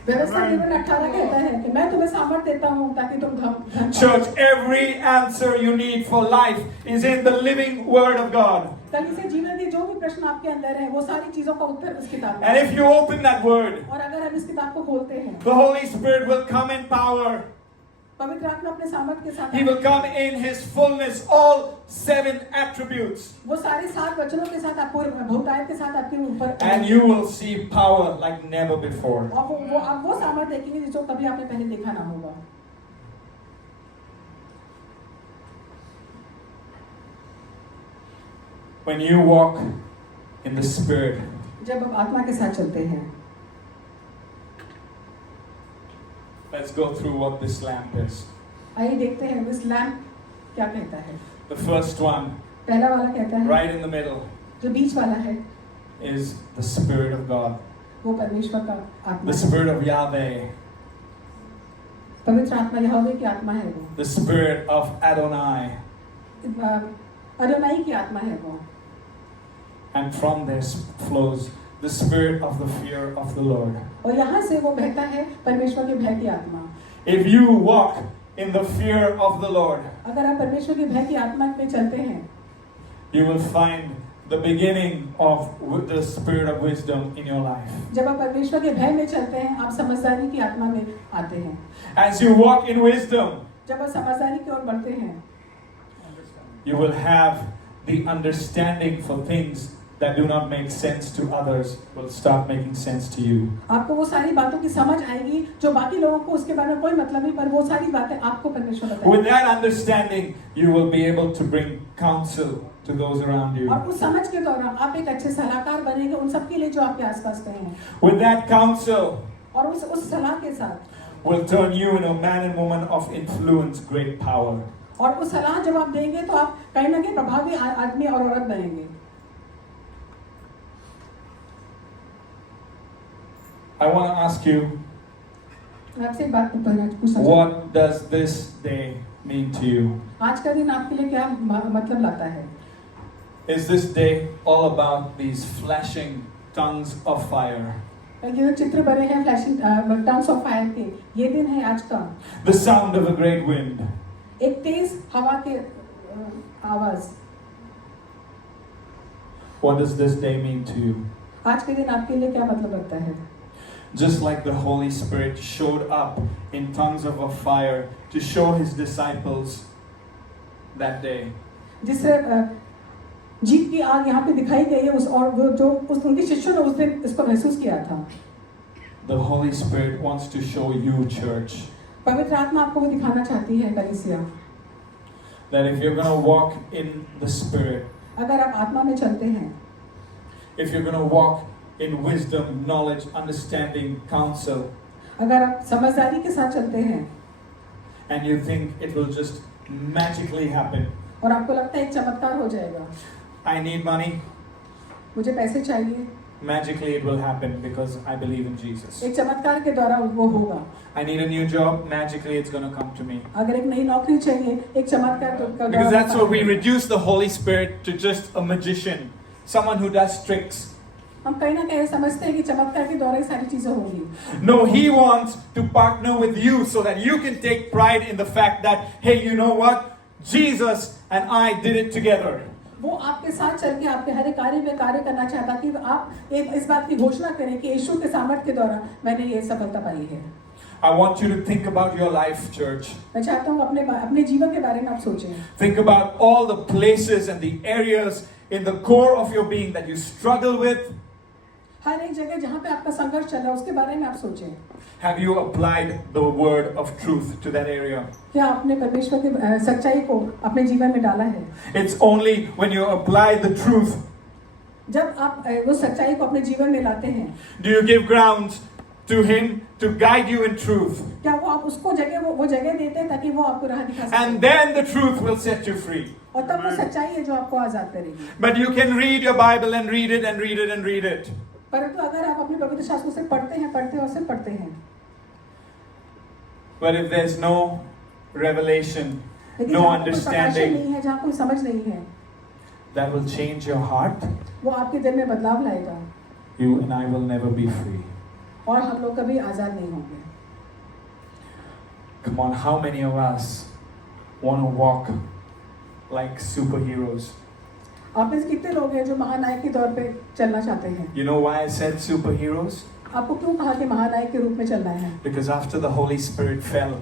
व्यवस्था केवल 18 कहता है कि मैं तुम्हें सामर्थ्य देता हूँ ताकि तुम धन पाओ। Church, every answer you need for life is in the living Word of God. कल से जीवन के जो भी प्रश्न आपके अंदर है वो सारी चीजों का उत्तर इस किताब में। And if you open that Word, और अगर हम इस किताब को खोलते हैं, the Holy Spirit will come in power. पवित्र आत्मा अपने सामर्थ्य के साथ He will come in His fullness, all 7 attributes. वो सारे 7 वचनों के साथ आपको बहुतायत के साथ आपके ऊपर, And you will see power like never before. और आप वो सामर्थ्य देखेंगे जो कभी आपने पहले देखा ना होगा। When you walk in the Spirit, जब आप आत्मा के साथ चलते हैं, let's go through what this lamp is. आइए देखते हैं इस लैंप क्या कहता है। The first one, पहला वाला कहता है, right in the middle, जो बीच वाला है is the Spirit of God, वो परमेश्वर का आत्मा the है। Spirit of Yahweh, पवित्र आत्मा यहोवा की आत्मा है वो। the Spirit of Adonai. अदोनाई की आत्मा है वो। And from this flows the spirit of the fear of the Lord. और यहाँ से वो बहता है परमेश्वर के भय की आत्मा। If you walk in the fear of the Lord, अगर आप परमेश्वर के भय की आत्मा में चलते हैं, you will find the beginning of the spirit of wisdom in your life. जब आप परमेश्वर के भय में चलते हैं, आप समझदारी की आत्मा में आते हैं। As you walk in wisdom, जब आप समझदारी की ओर बढ़ते हैं, you will have the understanding for things that do not make sense to others will start making sense to you. आपको वो सारी बातों की समझ आएगी जो बाकी लोगों को उसके बारे में कोई मतलब नहीं, पर वो सारी बातें आपको परमेश्वर बताएगा। With that understanding, you will be able to bring counsel to those around you. और उस समझ के दौरान आप एक अच्छे सलाहकार बनेंगे उन सबके लिए जो आपके आसपास हैं। With that counsel, और उस सलाह के साथ will turn you into a man and woman of influence, great power. और उस सलाह जब आप देंगे तो आप कहीं ना कहीं प्रभावी आदमी और औरत बनेंगे। I want to ask you, आपसे एक बात पूछना what does this day mean to you? आज का दिन आपके लिए क्या मतलब लाता है? Is this day all about these flashing tongues of fire? ये जो चित्र बने हैं फ्लैशिंग टंग्स ऑफ फायर के, ये दिन है आज का। The sound of a great wind? एक तेज हवा के आवाज। What does this day mean to you? आज के दिन आपके लिए क्या मतलब रखता है? Just like the Holy Spirit showed up in tongues of a fire to show His disciples that day. जिससे जीप की आग यहाँ पे दिखाई गई है उस और वो जो उस उनके शिष्यों ने उस दिन इसको महसूस किया था। The Holy Spirit wants to show you, church, पवित्र आत्मा आपको वो दिखाना चाहती है कलीसिया, that if you're going to walk in the Spirit, अगर आप आत्मा में चलते हैं, if you're going to walk in wisdom, knowledge, understanding, counsel, अगर आप समझदारी के साथ चलते हैं, and you think it will just magically happen. और आपको लगता है एक चमत्कार हो जाएगा, I need money. मुझे पैसे चाहिए, Magically it will happen because I believe in Jesus. एक चमत्कार के द्वारा वो होगा। I need a new job. Magically it's going to come to me. अगर एक नई नौकरी चाहिए, एक चमत्कार तो का Because that's what we reduce the Holy Spirit to, just a magician, someone who does tricks. हम कहीं ना कहीं समझते हैं कि चमत्कार के द्वारा ही सारी चीजें होंगी। No, He wants to partner with you so that you can take pride in the fact that, hey, you know what? Jesus and I did it together. वो आपके साथ चल के आपके हर एक कार्य में कार्य करना चाहता कि आप इस बात की घोषणा करें कि यीशु के सामर्थ्य के द्वारा मैंने ये सफलता पाई है। I want you to think about your life, church. मैं चाहता हूँ अपने जीवन के बारे में आप सोचें। Think about all the places and the areas in the core of your being that you struggle with. हर एक जगह जहाँ पे आपका संघर्ष चल रहा है उसके बारे में आप सोचें। Have you applied the word of truth to that area? क्या आपने परमेश्वर की सच्चाई को अपने जीवन में डाला है? It's only when you apply the truth. जब आप वो सच्चाई को अपने जीवन में लाते हैं, Do you give ground to him to guide you in truth? क्या वो आप उसको वो जगह देते हैं ताकि वो आपको राह दिखा सके? And then the truth will set you free. और तब वो सच्चाई है जो आपको आजाद करेगी। But you can read your Bible and read it and read it and read it. परंतु अगर आप अपने पवित्र शास्त्र से पढ़ते हैं और सिर्फ पढ़ते हैं, But if there's no revelation, लेकिन no जहाँ कोई प्रकाशन understanding, नहीं है, जहाँ कोई समझ नहीं है, that will change your heart. वो आपके दिल में बदलाव लाएगा You and I will never be free. और हम लोग कभी आजाद नहीं होंगे। Come on, how many of us want to walk like superheroes? आप में से कितने लोग हैं जो महानायक के तौर पे चलना चाहते हैं? You know why I said superheroes? आपको क्यों कहा कि महानायक के रूप में चलना है? Because after the Holy Spirit fell,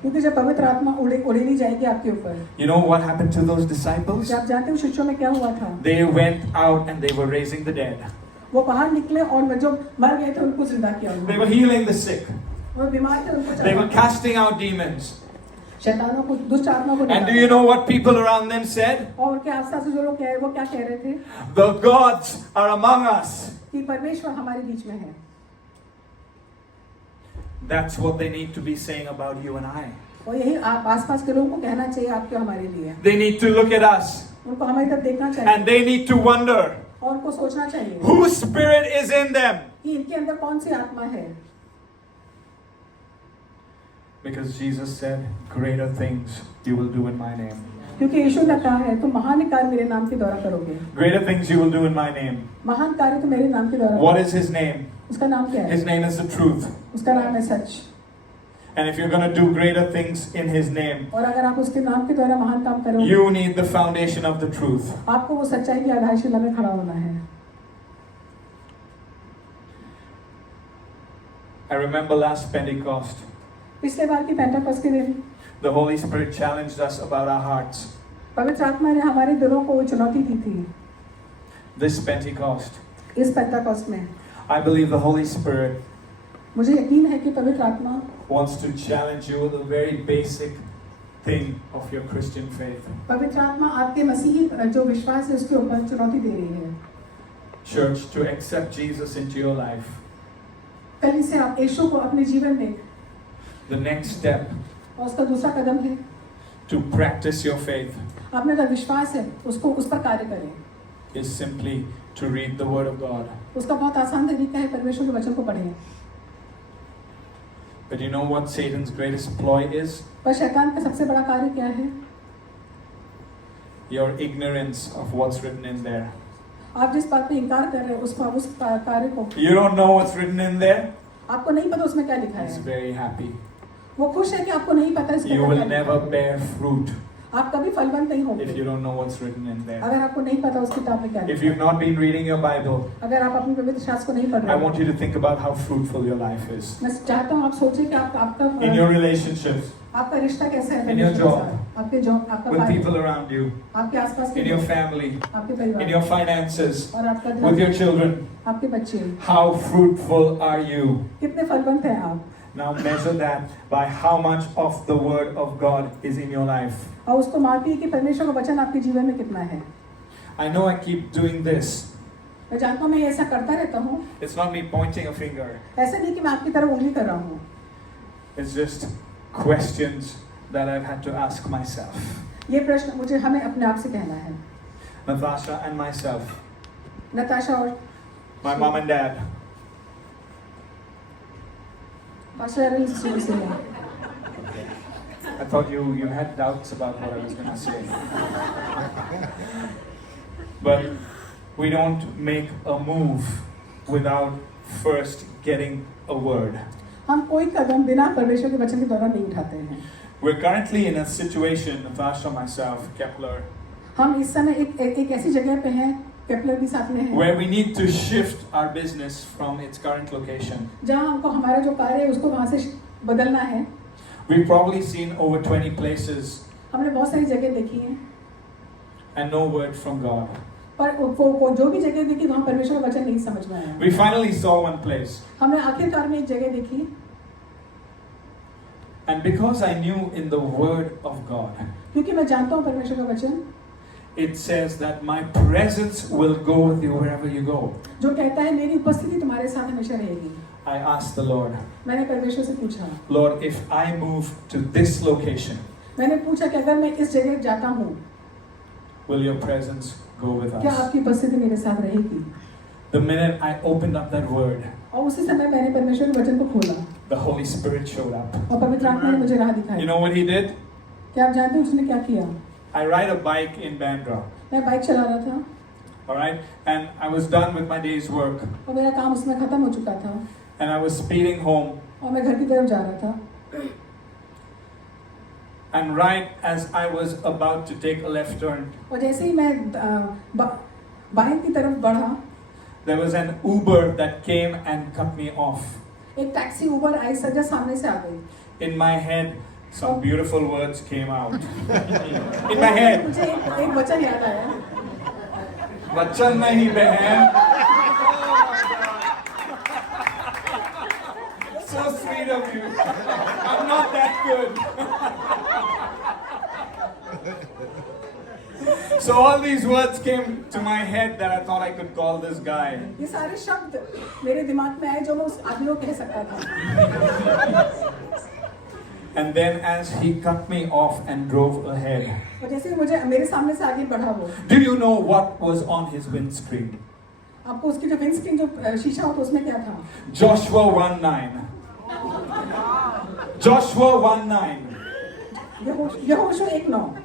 क्योंकि जब पवित्र आत्मा उड़ेली जाएगी आपके ऊपर, you know what happened to those disciples? क्या आप जानते हो शिष्यों में क्या हुआ था? They went out and they were raising the dead. वो बाहर निकले और वो जो मर गए थे उनको जिंदा किया They उन्होंने। were healing the sick. वो बीमार थे उनको They were चंगा- casting out demons. शैतानों को, दुष्ट आत्मा को And do निकाला। you know what people around them said? और उनके आसपास जो लोग वो क्या कह रहे थे? The gods are among us. कि परमेश्वर हमारे बीच में है। That's what they need to be saying about you and I. और यही आप आसपास के लोगों को कहना चाहिए आपके हमारे लिए। They need to look at us उनको हमारी तरफ देखना चाहिए and they need to wonder और उनको सोचना चाहिए whose spirit is in them. कि इनके अंदर कौन सी आत्मा है। Because Jesus said, greater things you will do in my name. क्योंकि यीशु ने कहा है तुम महान कार्य मेरे नाम के द्वारा करोगे। Greater things you will do in my name. महान कार्य तो मेरे नाम के द्वारा What करोगे। is his name? उसका नाम क्या है? His name is the truth. उसका नाम है सच। And if you're going to do greater things in his name, और अगर आप उसके नाम के द्वारा महान काम करोगे, you need the foundation of the truth. आपको वो सच्चाई की आधारशिला में खड़ा होना है। I remember last Pentecost, पिछले बार की पेंटेकोस्ट के दिन the Holy Spirit challenged us about our hearts. पवित्र आत्मा ने हमारे दिलों को चुनौती दी थी। This Pentecost, इस पेंटेकोस्ट में I believe the Holy Spirit मुझे यकीन है कि पवित्र आत्मा wants to challenge you with a very basic thing of your Christian faith. पवित्र आत्मा आपके मसीही जो विश्वास है उसके ऊपर चुनौती दे रही है। Church, to accept Jesus into your life. पहले से आप यीशु को अपने जीवन में The next step और उसका दूसरा कदम है to practice your faith अपने जो विश्वास है उसको उस पर कार्य करें। is simply to read the Word of God. उसका बहुत आसान तरीका है परमेश्वर के वचन को पढ़ें। But you know what Satan's greatest ploy is? पर शैतान का सबसे बड़ा कार्य क्या है? Your ignorance of what's written in there. आप जिस बात पे इनकार कर रहे हैं उस कार्य को You don't know what's written in there? आपको नहीं पता उसमें क्या लिखा He's है। very happy. वो खुश है कि आपको नहीं पता इसमें You क्या will लिखा है। never bear fruit आप कभी फलवंत नहीं if होंगे you don't know what's written in there. अगर आपको नहीं पता उस किताब में क्या If लिखा you've not been reading your Bible, है। अगर आप अपने पवित्र शास्त्र को नहीं पढ़ I रहे want you to think about how fruitful your life is. मैं चाहता हूँ आप सोचें कि आपका In your relationships, आपका रिश्ता कैसा है In your परमेश्वर के job, साथ। आपके जॉब आपका with कार्य, people around you, आपके आसपास के in your लोग, family, आपके in परिवार your finances, और आपका with your धन, children. आपके बच्चे How fruitful are you? कितने फलवंत हैं आप। Now measure that by how much of the Word of God is in your life. और उसको मापिए कि परमेश्वर का वचन आपके जीवन में कितना है। I know I keep doing this. मैं जानता हूँ मैं ऐसा करता रहता हूँ। It's not me pointing a finger. ऐसा नहीं कि मैं आपकी तरफ उंगली कर रहा हूँ। It's just questions that I've had to ask myself. ये प्रश्न मुझे हमें अपने आप से कहना है। Natasha and myself, नताशा और my mom and dad, pastor Aaron sister से है। I thought you had doubts about what I was going to say. But we don't make a move without first getting a word. हम कोई कदम बिना परमेश्वर के वचन के द्वारा नहीं उठाते हैं। We're currently in a situation, Natasha, myself, Kepler, हम इस समय एक ऐसी जगह पे हैं, केपलर भी साथ में है, where we need to shift our business from its current location. जहाँ हमको हमारा जो कार्य है उसको वहाँ से बदलना है। We've probably seen over 20 places हमने बहुत सारी जगह देखी हैं and no word from God. पर वो जो भी जगह देखी वहाँ परमेश्वर का वचन नहीं समझ में आया। We finally saw one place. हमने आखिरकार में एक जगह देखी, And because I knew in the word of God, क्योंकि मैं जानता हूँ परमेश्वर का वचन it says that my presence will go with you wherever you go. जो कहता है मेरी उपस्थिति तुम्हारे साथ हमेशा रहेगी। I asked the Lord, मैंने परमेश्वर से पूछा, Lord, if I move to this location, मैंने पूछा कि अगर मैं इस जगह जाता हूँ, will your presence go with क्या us? आपकी उपस्थिति मेरे साथ रहेगी? The minute I opened up that word, और उसी समय मैंने परमेश्वर के वचन को खोला the Holy Spirit showed up. और पवित्र आत्मा ने मुझे राह You दिखाई। know what he did? क्या आप जानते हैं उसने क्या किया? I ride a bike in Bandra, मैं बाइक चला रहा था all right? And I was done with my day's work. और मेरा काम उसमें खत्म हो चुका था And I was speeding home. और मैं घर की तरफ जा रहा था। And right as I was about to take a left turn, और जैसे ही मैं बाइक की तरफ बढ़ा, there was an Uber that came and cut me off. एक टैक्सी उबर आई, सजा सामने से आ गई। In my head, some beautiful words came out. In my head. मुझे एक वचन याद आया, वचन नहीं बहन. So sweet of you. I'm not that good. So all these words came to my head that I thought I could call this guy. ये सारे शब्द मेरे दिमाग में आए जो मैं उस आदमी को कह सकता था। And then as he cut me off and drove ahead, और जैसे ही मुझे मेरे सामने से आगे बढ़ा वो, do you know what was on his windscreen? आपको उसकी जो विंडस्क्रीन जो शीशा होता उसमें क्या था? Joshua 1:9. Joshua 1:9. यहोशू 1:9।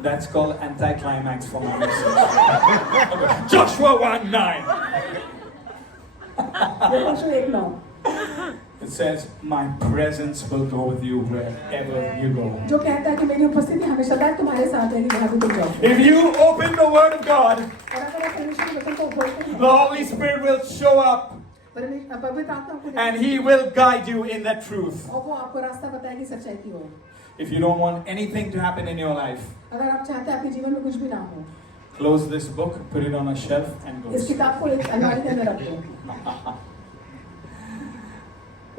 That's called anticlimax for my message. Joshua 1:9. यहोशू 1:9 It says, "My presence will go with you wherever you go." जो कहता है कि मेरी उपस्थिति हमेशा सदा तुम्हारे साथ रहेगी जहाँ भी तुम जाओ। If you open the Word of God, और अगर आप परमेश्वर के वचन को खोलते हैं, the Holy Spirit will show up पवित्र आत्मा आपको and He will guide you in that truth. और वो आपको रास्ता बताएगी सच्चाई की ओर। If you don't want anything to happen in your life, अगर आप चाहते हैं आपके जीवन में कुछ भी ना हो, close this book, put it on a shelf, and go. इस किताब को एक अलमारी के अंदर रख दो।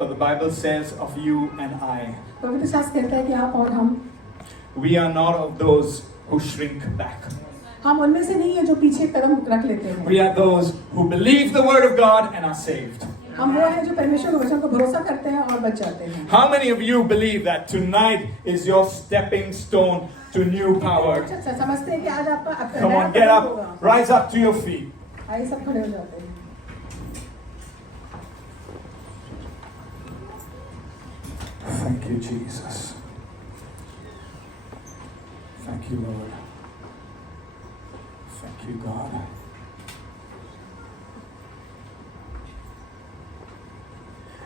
But the Bible says of you and I, पवित्र शास्त्र कहता है कि आप और हम we are not of those who shrink back. हम उनमें से नहीं है जो पीछे कदम रख लेते हैं। We are those who believe the Word of God and are saved. हम वो हैं जो परमेश्वर के वचन को भरोसा करते हैं और बच जाते हैं। How many of you believe that tonight is your stepping stone to new power? समझते हैं कि आज आपका Come on, get up, rise up to your feet. आइए सब खड़े हो जाते हैं। Thank you, Jesus. Thank you, Lord. Thank you, God.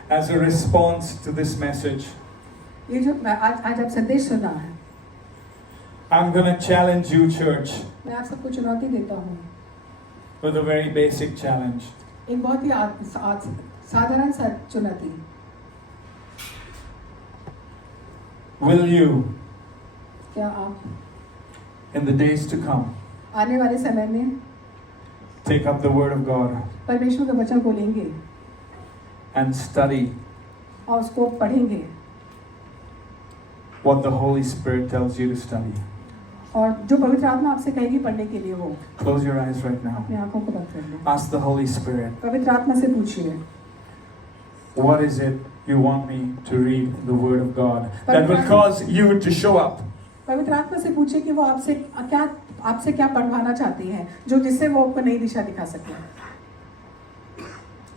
As a response to this message, ये जो आज आप संदेश सुना है, I'm going to challenge you, church, मैं आप सबको चुनौती देता हूँ, with a very basic challenge. एक बहुत ही साधारण सा चुनौती। Will you, क्या आप in the days to come, आने वाले समय में take up the Word of God परमेश्वर के वचन को लेंगे and study और उसको पढ़ेंगे what the Holy Spirit tells you to study? और जो पवित्र आत्मा आपसे कहेगी पढ़ने के लिए वो Close your eyes right now. अपनी आंखों को बंद कर लें। Ask the Holy Spirit, पवित्र आत्मा से पूछिए what is it you want me to read the Word of God that will cause you to show up? पवित्र आत्मा से पूछिए कि वो आपसे क्या पढ़वाना चाहती है जो जिससे वो आपको नई दिशा दिखा सके।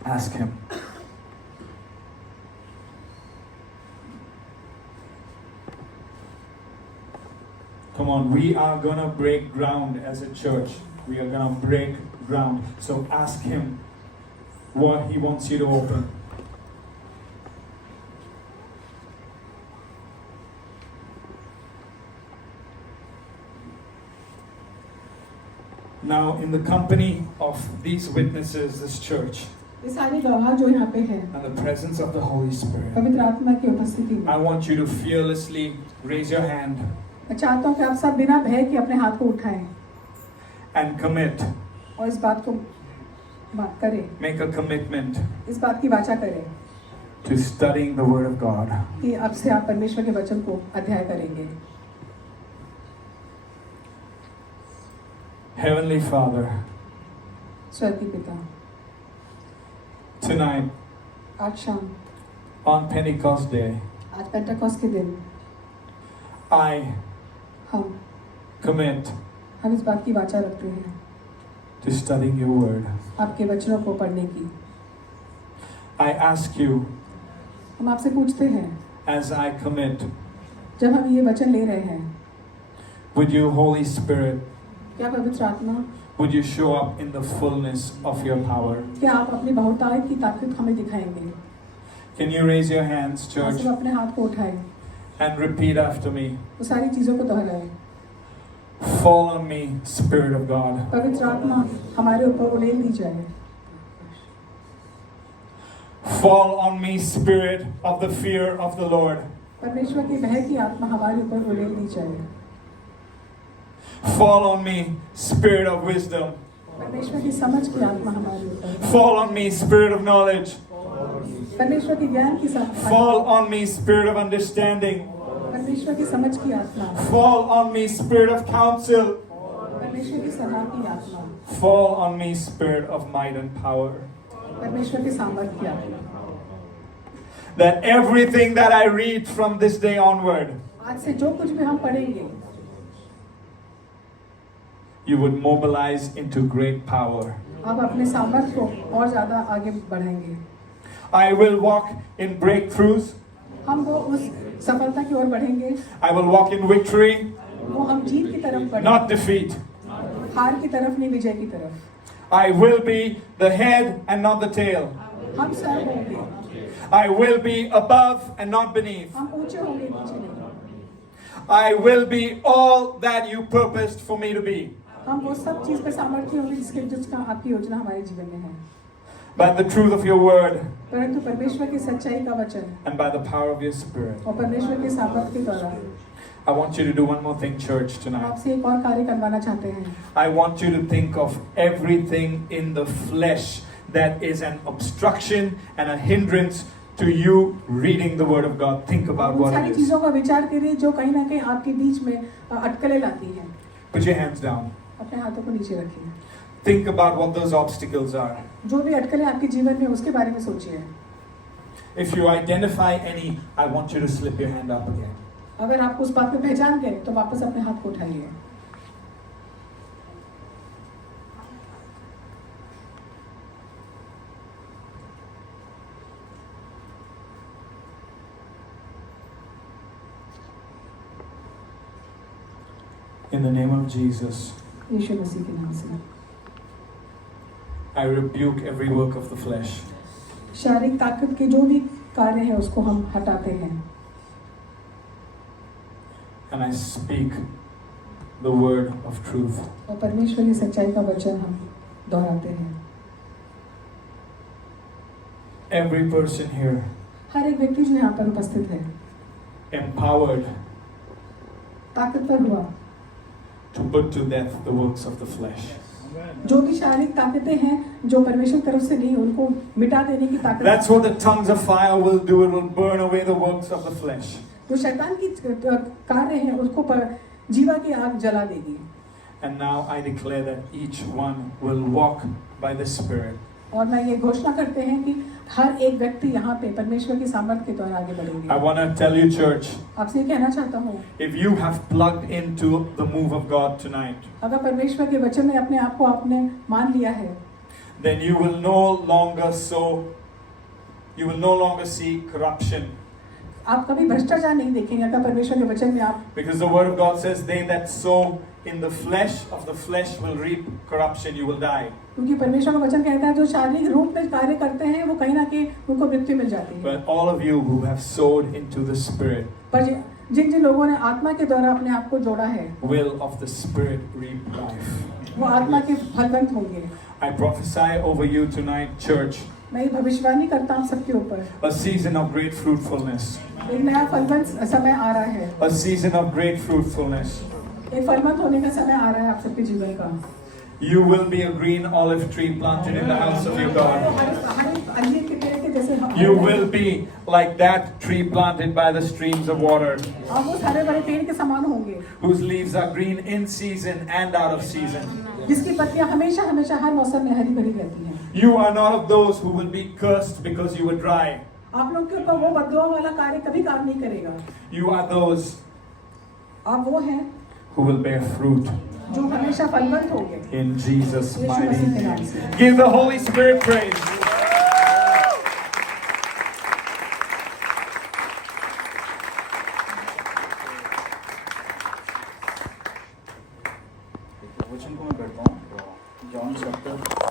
Ask Him. Come on, we are gonna break ground as a church. We are gonna break ground. So ask Him what He wants you to open. Now, in the company of these witnesses, this church, ये सारे गवाह जो यहाँ पे हैं and the presence of the Holy Spirit, पवित्र आत्मा की उपस्थिति में I want you to fearlessly raise your hand मैं चाहता हूँ कि आप सब बिना भय के अपने हाथ को उठाएं and commit. और इस बात को करें, Make a commitment इस बात की वाचा करें to studying the Word of God. कि अब से आप परमेश्वर के वचन को अध्ययन करेंगे। Heavenly Father, स्वर्गीय पिता, tonight आज शाम, on Pentecost Day, आज पेंटेकोस्ट के दिन I हम commit इस बात की वाचा रखते हैं to studying your Word. आपके वचनों को पढ़ने की। I ask you, हम आपसे पूछते हैं, as I commit, जब हम ये वचन ले रहे हैं, would you, Holy Spirit, क्या पवित्र आत्मा, would you show up in the fullness of your power? क्या आप अपनी बहुतायत की ताकत हमें दिखाएंगे? Can you raise your hands, church, सब अपने हाथ को उठाएं, and repeat after me? वो सारी चीजों को दोहराएं। Fall on me, Spirit of God. पवित्र आत्मा हमारे ऊपर उड़ेल दी जाए। Fall on me, Spirit of the fear of the Lord. परमेश्वर की भय की आत्मा हमारे ऊपर उड़ेल दी जाए। Fall on me, Spirit of wisdom. परमेश्वर की समझ की आत्मा हमारे ऊपर। Fall on me, Spirit of knowledge. परमेश्वर की ज्ञान की Fall on me, Spirit of understanding. परमेश्वर की समझ की आत्मा। Fall on me, Spirit of counsel. परमेश्वर की सलाह की आत्मा। Fall on me, Spirit of might and power. परमेश्वर की सामर्थ की आत्मा। That everything that I read from this day onward, आज से जो कुछ भी हम पढ़ेंगे, you would mobilize into great power. आप अपने सामर्थ को और ज्यादा आगे बढ़ाएंगे। I will walk in breakthroughs. हम वो उस सफलता की ओर बढ़ेंगे, I will walk in victory, वो हम जीत की तरफ बढ़ेंगे, not defeat. हार की तरफ नहीं, विजय की तरफ। I will be the head and not the tail. हम सर होंगे, I will be above and not beneath. हम ऊंचे होंगे, नीचे नहीं। I will be all that you purposed for me to be. हम वो सब चीज पे सामर्थ्य होंगे जिसका आपकी योजना हमारे जीवन में है। By the truth of your word परंतु परमेश्वर की सच्चाई का वचन and by the power of your spirit. और परमेश्वर के सामर्थ्य के द्वारा I want you to do one more thing, church, हम tonight. आपसे एक और कार्य करवाना चाहते हैं। I want you to think of everything in the flesh that is an obstruction and a hindrance to you reading the word of God. Think about उन what सारी it is. चीजों का विचार करिए जो कहीं ना कहीं आपके बीच में अटकलें लाती हैं। Put your hands down. अपने हाथों को नीचे रखिए। Think about what those obstacles are. जो भी अटकलें आपके जीवन में उसके बारे में सोचिए। If you identify any, I want you to slip your hand up again. अगर आप उस बात में पहचान गए तो वापस अपने हाथ को उठाइए। In the name of Jesus, यीशु मसीह के नाम से I rebuke every work of the flesh. शारीरिक ताकत के जो भी कार्य हैं उसको हम हटाते हैं And I speak the word of truth. और परमेश्वर की सच्चाई का वचन हम दोहराते हैं। Every person here हर एक व्यक्ति जो यहाँ पर उपस्थित है empowered ताकतवर हुआ to put to death the works of the flesh. जो भी शारीरिक ताकतें हैं जो परमेश्वर की तरफ से नहीं उनको मिटा देने की ताकत। That's what the tongues of fire will do. It will burn away the works of the flesh. जो शैतान की कार्य है उसको जीवा की आग जला देगी। And now I declare that each one will walk by the Spirit. और मैं ये घोषणा करते हैं कि हर एक व्यक्ति यहाँ पे परमेश्वर की सामर्थ्य के द्वारा आगे बढ़ेंगे। I want to tell you, church, आपसे ये कहना चाहता हूँ, if you have plugged into the move of God tonight, अगर परमेश्वर के वचन में अपने आप को आपने मान लिया है, then you will no longer see corruption. आप कभी भ्रष्टाचार नहीं देखेंगे अगर परमेश्वर के वचन में आप। Because the word of God says, they that sow in the flesh of the flesh will reap corruption, you will die. क्योंकि परमेश्वर का वचन कहता है जो शारीरिक रूप में कार्य करते हैं वो कहीं ना कहीं उनको मृत्यु मिल जाती है। But all of you who have sowed into the Spirit पर जिन जिन लोगों ने आत्मा के द्वारा अपने आप को जोड़ा है will of the Spirit reap life. वो आत्मा के फलवंत होंगे। I prophesy over you tonight, church, मैं ये भविष्यवाणी करता हूँ सबके ऊपर। a season of great fruitfulness. एक नया फलवंत समय आ रहा है। A season of great fruitfulness. एक फलवंत होने का समय आ रहा है आप सबके जीवन का। You will be a green olive tree planted in the house of your God. हरे अंजीर के पेड़ के जैसे हम You will be like that tree planted by the streams of water, आप उस हरे भरे पेड़ के समान होंगे whose leaves are green in season and out of season. जिसकी पत्तियां हमेशा हमेशा हर मौसम में हरी भरी रहती हैं। You are not of those who will be cursed because you were dry. आप लोग के ऊपर वो बददुआ वाला कार्य कभी काम नहीं करेगा। You are those आप वो हैं who will bear fruit. जो हमेशा फलवंत होंगे। In Jesus' यीशु mighty मसीह के नाम name. से। Give the Holy Spirit praise. वचन को मैं पढ़ता हूँ जॉन चैप्टर